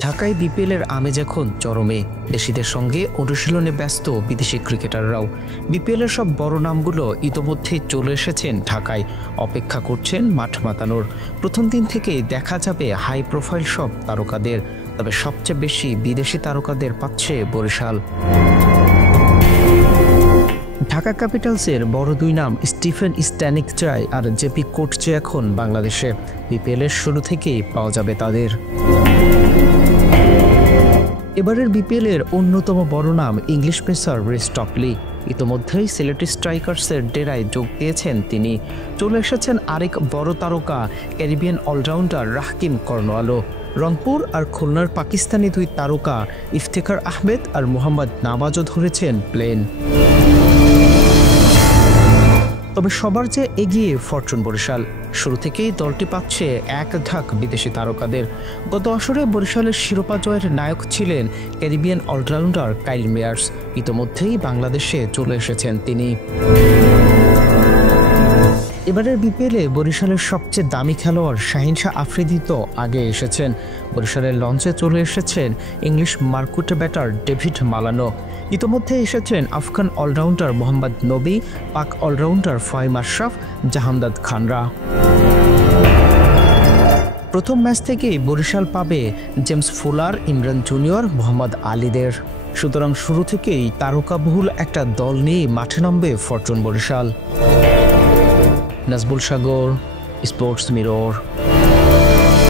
ঢাকায় বিপিএলের আমেজ এখন চরমে। দেশিদের সঙ্গে অনুশীলনে ব্যস্ত বিদেশি ক্রিকেটাররাও। বিপিএলের সব বড় নামগুলো ইতোমধ্যেই চলে এসেছেন ঢাকায়, অপেক্ষা করছেন মাঠ মাতানোর। প্রথম দিন থেকেই দেখা যাবে হাই প্রোফাইল সব তারকাদের, তবে সবচেয়ে বেশি বিদেশি তারকাদের পাচ্ছে বরিশাল। ঢাকা ক্যাপিটালসের বড় দুই নাম স্টিফেন স্ট্যানিকচাই আর জেপি কোটচে এখন বাংলাদেশে। বিপিএলের শুরু থেকেই পাওয়া যাবে তাদের। এবারের বিপিএলের অন্যতম বড় নাম ইংলিশ পেসার রিস টপলি। ইতোমধ্যেই সিলেটি স্ট্রাইকার্সের ডেরায় যোগ দিয়েছেন তিনি। চলে এসেছেন আরেক বড় তারকা, ক্যারিবিয়ান অলরাউন্ডার রাহকিম কর্নওয়ালও। রংপুর আর খুলনার পাকিস্তানি দুই তারকা ইফতেখার আহমেদ আর মোহাম্মদ নামাজও ধরেছেন প্লেন। তবে সবার চেয়ে এগিয়ে ফরচুন বরিশাল। শুরু থেকেই দলটি পাচ্ছে এক ঝাঁক বিদেশি তারকাদের। গত আসরে বরিশালের শিরোপা জয়ের নায়ক ছিলেন ক্যারিবিয়ান অলরাউন্ডার কাইল মেয়ার্স। ইতোমধ্যেই বাংলাদেশে চলে এসেছেন তিনি। এবারের বিপিএলে বরিশালের সবচেয়ে দামি খেলোয়াড় শাহিন শাহ আফ্রিদি তো আগে এসেছেন। বরিশালের লঞ্চে চলে এসেছেন ইংলিশ মার্কুটে ব্যাটার ডেভিড মালানো। ইতোমধ্যে এসেছেন Afghan allrounder Mohammad Nabi, Pak allrounder Fahim Ashraf, Jahandad খানরা। প্রথম ম্যাচ থেকেই বরিশাল পাবে James Fuller, Imran junior, Mohammad আলীদের। সুতরাং শুরু থেকেই তারকাবহুল একটা দল নিয়ে মাঠে নামবে fortune Barishal. Nazmul Sagar, sports mirror.